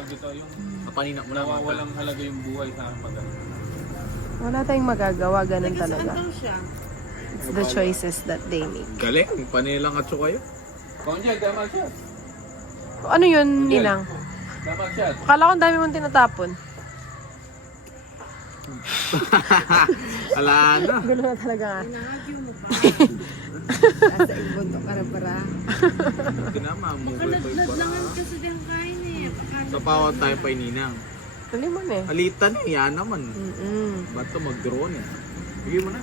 tawag dito, yung Kapaninak mo na mga nawawalang halaga yung buhay sa akin pag Wala tayong magagawa, ganun Saan talaga. daw siya? It's the choices that they make. Galing, panilang at kayo. Konjay, damal siya. Ano yun, Ninang? Damal siya. Akala ko ang dami mong tinatapon. Ala na. Gulo na talaga nga. Hinahagyo mo pa. Asa ibon to karabara. Kinama mo ba ito yung Langan para? kasi din kain eh. Sa pawat tayo pa ininang. Dali mo na eh. Alitan eh, yan naman. Mm-mm. Ba't ito mag-drone eh? Bigyan mo na.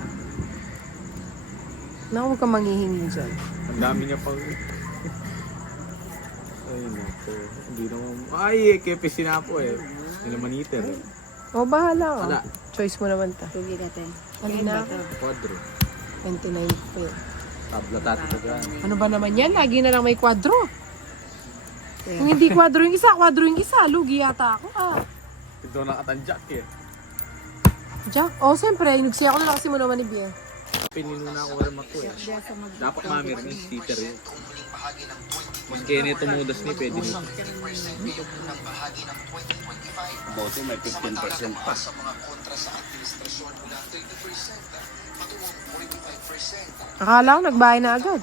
Naku, huwag kang manghihingi dyan. Ang dami niya pang... Ay naku. Hindi naman... Ay, kepe sinapo eh. Hindi naman iter eh. O, bahala ka. Wala. Choice mo naman ta. Tugi ka te. Halina. Quadro. 29 pa yun. Tabla tato dyan. Ano ba naman yan? Lagi na lang may kwadro. Kung hindi kwadro yung isa, lugi yata ako. Ito nakatandyak eh. Jack? Oh, siyempre, inugsiya ko na lang kasi mo naman ni Bia. Pinino ako rin ako eh. Dapat mamir ng sticker yun. Mas kaya nito mudas ni pwede nito. Bote, may 15% pa. Akala ko nagbahay na agad.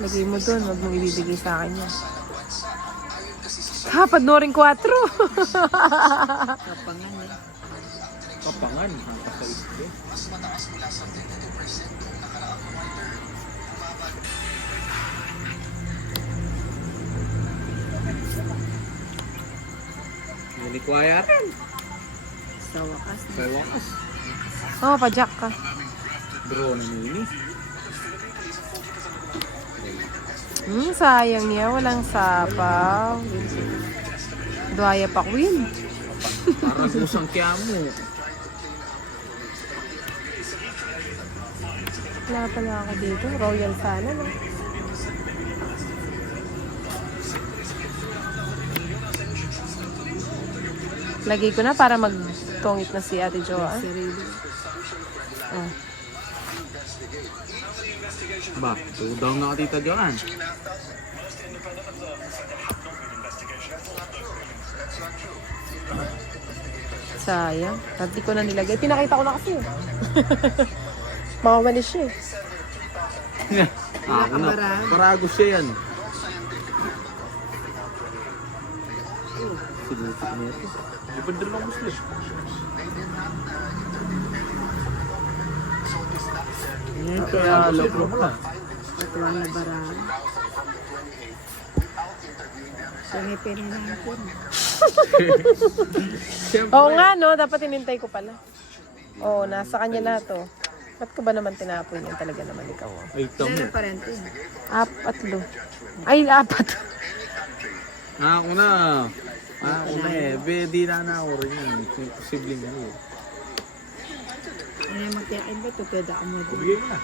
Lagay mo doon, huwag mong ibibigay sa akin yan. Ha, panoorin 4. Kapangan eh. Kapangan, hangkas sa isde. Nilikwaya rin. Sa wakas. Sa wakas. Oh, pa-jack ka. Drone mini. Sayang niya, walang sapaw. Duaya pa queen. Para gusang kiyamo. Wala pala ako dito. Royal sana, no? Lagay ko na para magtongit na si Ate Joa. Sarili. Oh. Ba, tudaw na ka tita dyan. Sayang. Pati ko na nilagay. Pinakita ko na kasi. Makamalis siya eh. Ako na. Paragos siya yan. Sinutok niya ito. Di ba din lang muslim? Kaya alam mo ba? Ito ang nabaraan. Sangipin na natin. Oo nga no, dapat inintay ko pala. Oo, nasa kanya lahat to. Ba't ko ba naman tinapon yan? Talaga naman ikaw. Oh. Ay, tamo. Meron pa rin ito. 4. Ay, 4. Ako na. Ako na eh. Di na ako rin yan. Posibleng ano eh. Ano yung magtiyakin ba ito? Pwede ako mo din. Bigay mo na.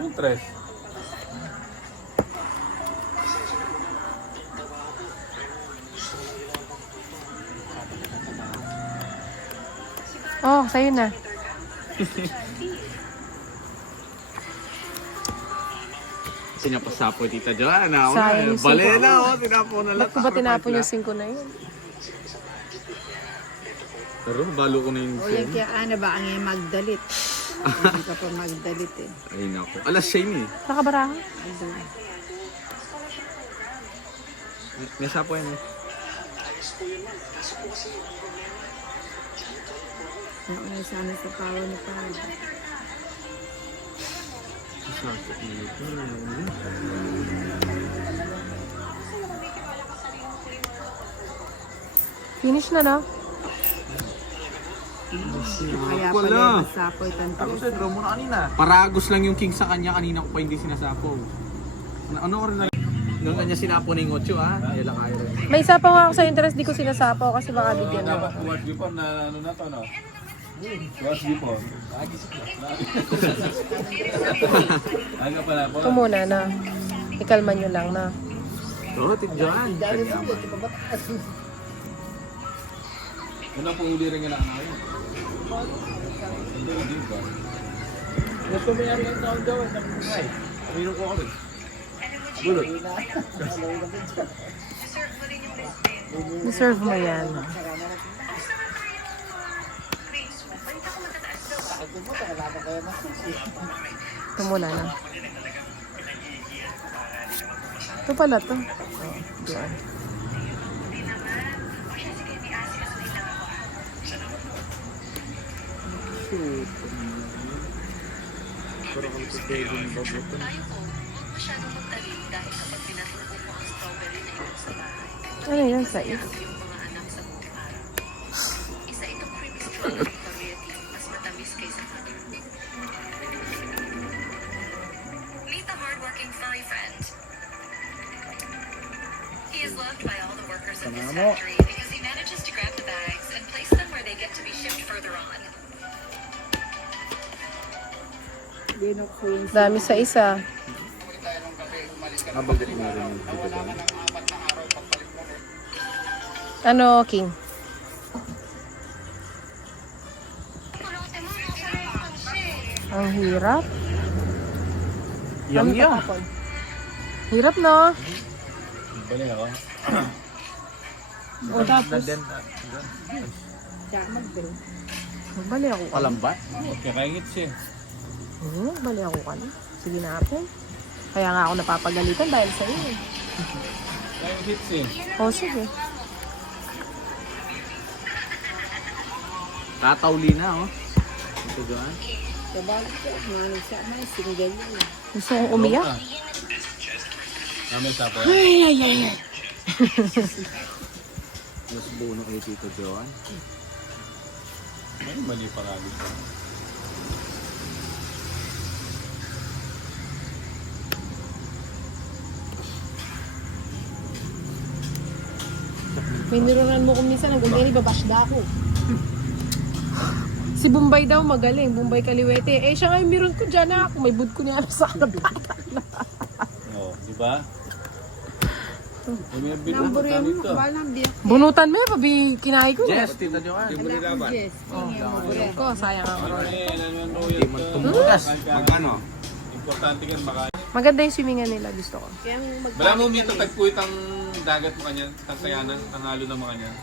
Yung tres. Oh, sa'yo na. Sinapasapo tita Joanne. Ako na Sayang eh. yung Bale singko. na ako. Tinapon na Ba't lahat. ko ba tinapon yung 5 na yun? Pero balo ko na yung O yan kaya ano ba ang yung magdalit? Hindi ka pa magdalit eh. Ay naku. Alas 6 eh. Nakabaraha? Ano? May sapo yan eh. Nauna sana sa pawa ni Pao. Sapo dito. Finish na, no? Kaya pala Wala. yung masapoy tanto. draw mo na kanina. Paragos lang yung king sa kanya. Kanina ko pa hindi sinasapo. Ano ko rin na... Nung kanya sinapo na yung 8 ah. Kaya lang kayo rin. May isa pa nga ako sa interest, di ko sinasapaw kasi baka bigyan ako. Dapat watch before na ano na to, no? Watch before. Aga pala po. Ito muna na. Ikalman nyo lang na. Oo, tidyan. Unang pang uli rin nga na ngayon. Mas kumayari ang taon daw, nakikitry. Uminom ko kami. Bulot. Deserve mo yan. Ito muna na. Ito pala to. Oh, yan. Ano yan sa is? Meet the hardworking furry friend. He is loved by all the workers of his factory because he manages to grab the bags and place them where they get to be shipped further on. Dami sa isa. Mabagat mo rin yung dito doon. Ano, King? Ang hirap. Yang yang. Hirap, no? Balik ako. O tapos, magbali ako ka. Kalambat. Kakaingit siya. Magbali ako ka na. Sige na po. Kaya nga ako napapagalitan dahil sa iyo. Kakaingit siya. O, sige. Tatawli na, oh. Ito doon. Kabalik ko, mga siya, may single yun. Gusto kong umiyak. Namin sa po. Ay. Mas buo kay Tito Joan. Ay, mali paragi. May nirunan mo kung minsan hanggang ganyan, babashda ako. Si Bombay daw magaling, Bombay Kaliwete. Eh siya nga yung meron ko dyan na ako. May bud ko niya sa kalabatan. Oo, di ba? May Number binubutan yun, ito. walang beer. Bunutan mo eh, pabi kinahay ko Yes, eh. Tito Joan. Yes, Ayun ko, sayang ako. Hindi man tumugas. Magkano? Importante kan makain. Maganda yung swimingan nila, gusto ko. Kaya Wala mo mito tagpuit ang dagat mo kanyan, ang kayanan, ang halo ng mga kanyan.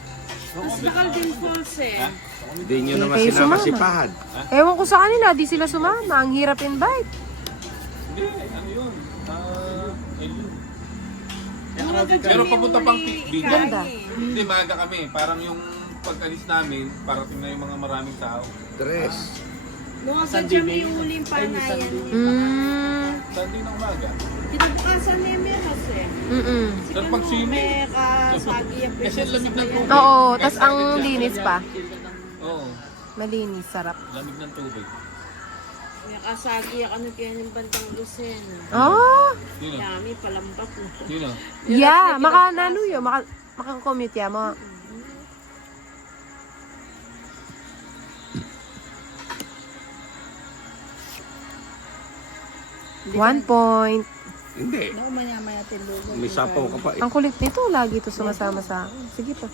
mas nakal din falls eh. Hindi nyo naman kayo sinama sumama. si Pahad. Ewan ko sa kanila, di sila sumama. Ang hirap invite. Hindi, ano yun? Pero papunta pang Bigyan. Ganda. Hindi, maaga kami. Parang yung pagkalis namin, parating na yung mga maraming tao. Tres. Nung agad siya may huling panayan. Sunday na umaga. Kinabukasan na yung meras eh. Pero pag swimming, May kasagi yung kasi lamig ng tubig. Oo, Kahit tas ang agad siya. linis pa. Oo, Malinis, sarap. lamig ng tubig. May kasagi yung ano kaya yung bantang Lucena. Oh! Sino? Yami, palambak na. Sino? Yeah, maka-ano yun, maka-commute yan mo. One point. Hindi. Naku, maya-maya tindugan. May sapaw ka pa eh. Ang kulit nito, lagi ito sumasama sa akin. Sige pa.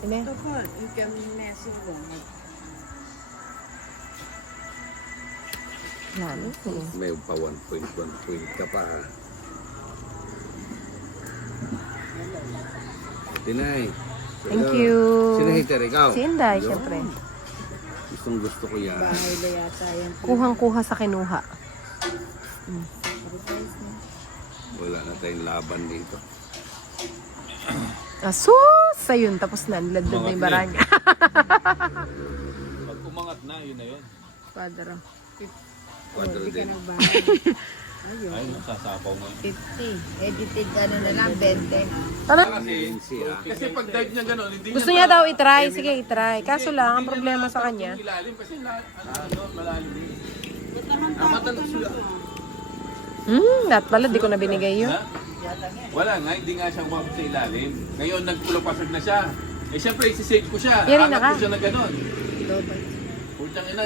Ine. Ito po, ikaw message lang. Lalo. May pa 1.1 point ka pa. Tinay. Thank you. Sino hater? Ikaw? Si Inday, syempre. Gustong gusto ko yan. Bahay na yata yan. Kuhang-kuha sa kinuha. Wala na tayong laban dito. Asus! Ayun, tapos na. Niladlad na yung bara niya. Pag umangat na, yun na yun. Kwadro. Quadro Hindi ka din. nagbahay. Ayun. Ay, sasapaw na. 50. Edited ano na lang, 20. Ano? Kasi pag dive niya gano'n, hindi Gusto niya daw itry. Sige, itry. Kaso lang, ang problema sa kanya. ilalim kasi malalim din. Lahat pala, di ko na binigay yun. Ha? Wala nga, hindi nga siya umabot sa ilalim. Ngayon, nagpulapasag na siya. Eh, syempre, isi-save ko siya. Yari na Angat ka. ko siya na gano'n. Putang ina,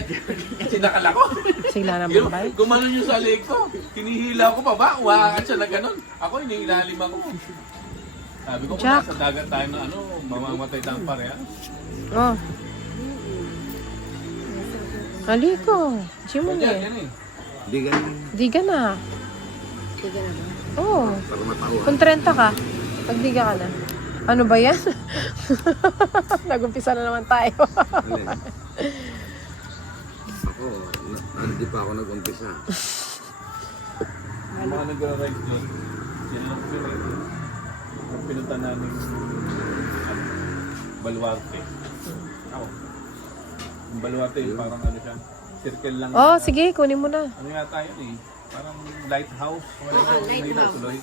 sinakal ako. Sigla na Yung, Bombay. gumanon yung sa leg ko. Hinihila ko pa ba? Uwakan siya na gano'n. Ako, iniilalim ako. Sabi ko, kung Jack. nasa dagat tayo na mamamatay tayong pareha. Oh. Aliko. Gym mo Yan, eh. yan eh. Hindi ganun. Di ka na. Sige na ba? Oo. Para matawa. Kung 30 ka, pag di ka na. Ano ba yan? Nag-umpisa na naman tayo. Alin? Ako, hindi pa ako nag-umpisa. Yung mga nagra-ride doon, sila lang pinito. Yung pinunta namin Baluarte. Ako. Yung Baluarte, parang ano siya, circle lang. Oh, sige, kunin mo na. Ano yata yun eh? Parang lighthouse. Wala Oo, yung lighthouse. tuloy.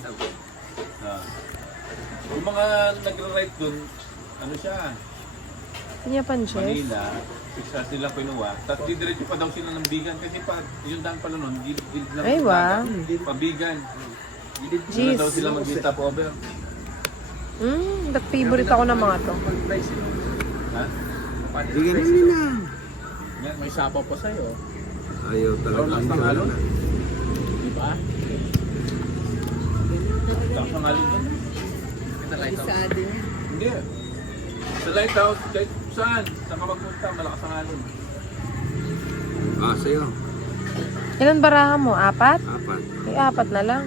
Yung mga nagra-ride doon, ano siya, Pinyapan, Chef. Manila, isa sila pinuwa. Tapos didiretso pa daw sila ng Bigan kasi pa yung daan pala nun, gilid lang. Ay, ng wow. dagat. Pabigan. Gilid Jeez. daw sila mag-stop over. Favorite ako ng mga to. Ha? Hindi ganun din na. Yan, may sapaw pa sa'yo. Ayaw talaga. Last ng alon. Diba? Last ng alon doon. Isado niya. Hindi. Sa lighthouse, kahit saan ka magpunta, malakas ang alon. Ah, sa'yo. Ilan baraha mo? 4? Apat. Ay, 4 na lang.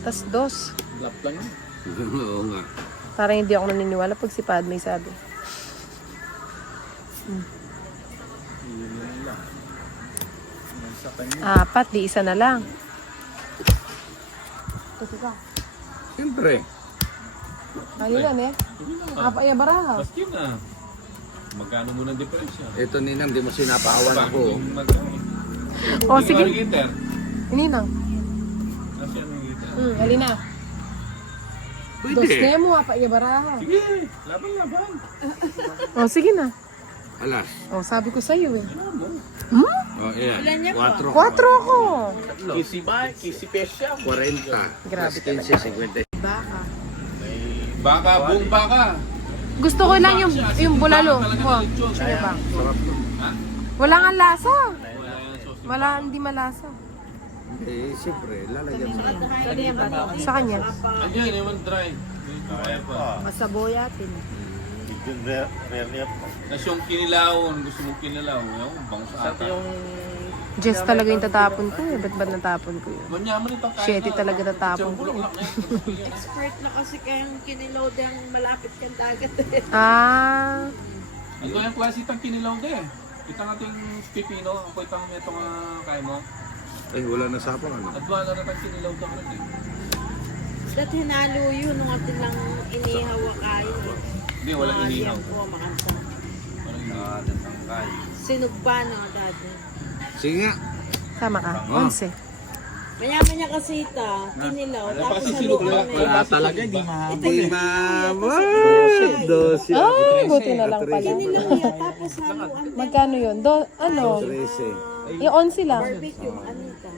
Tas 2. Lap lang yun. Oo nga. Parang hindi ako naniniwala pag si Padme sabi. Yun lang. Sa kanya. 4, di isa na lang. Siyempre. Ayun lang eh. 4 ay baraha. Maski na. Magkano muna ang diferensya? Ito ninang, di mo sinapaawan ako. O, sige. Alligator. Ininang. Nasaan ang alligator? Halina. Dos Pwede. na mo, 4 ay baraha. Sige, laban. O, sige na. Alas. O, sabi ko sa'yo eh. Oh, ilan? 4. 4 ako. Kisi ba? Kisi pesya. 40. Grabe Plus 15, 50. Baka. Baka, buong baka. Gusto ko lang yung bulalo. O, sige ba? Sarap to. Ha? Wala nga lasa. Wala yung sauce. Hindi malasa. Eh, siyempre, lalagyan mo. Sa kanya. Andiyan, yung dry. Kaya pa. Masaboyatin. Nas yung kinilaon, gusto mong kinilaw. Yung bang sa ata. Jess talaga yung tatapon ko eh. Ba't ba natapon ko yun? Manyaman itong kain. Shetty talaga tatapon ko. Expert na kasi kayang kinilaw din malapit kang dagat. Ah. Ito yung klase itang kinilaw din. Itang ating pipino. Ako itang ito nga kaya mo. Ay, wala na sapang ano. At wala na itang kinilaw din rin eh. Dati hinalo yun nung atin lang inihaw kain. Hindi, walang inihaw. Oo, makanta. Walang inihaw. Sinugba na dati. Sige nga. Tama ka. 11. Mayaman niya kasi ita, kinilaw. Ano pa Tapos kasi haluan sinugla? na Wala yun. talaga, di Di mama. 12. Ah, buti na lang pala. Kinilaw yan, tapos haluan. Magkano yun? Ano? 13. Yung 11 lang. Barbecue, anita.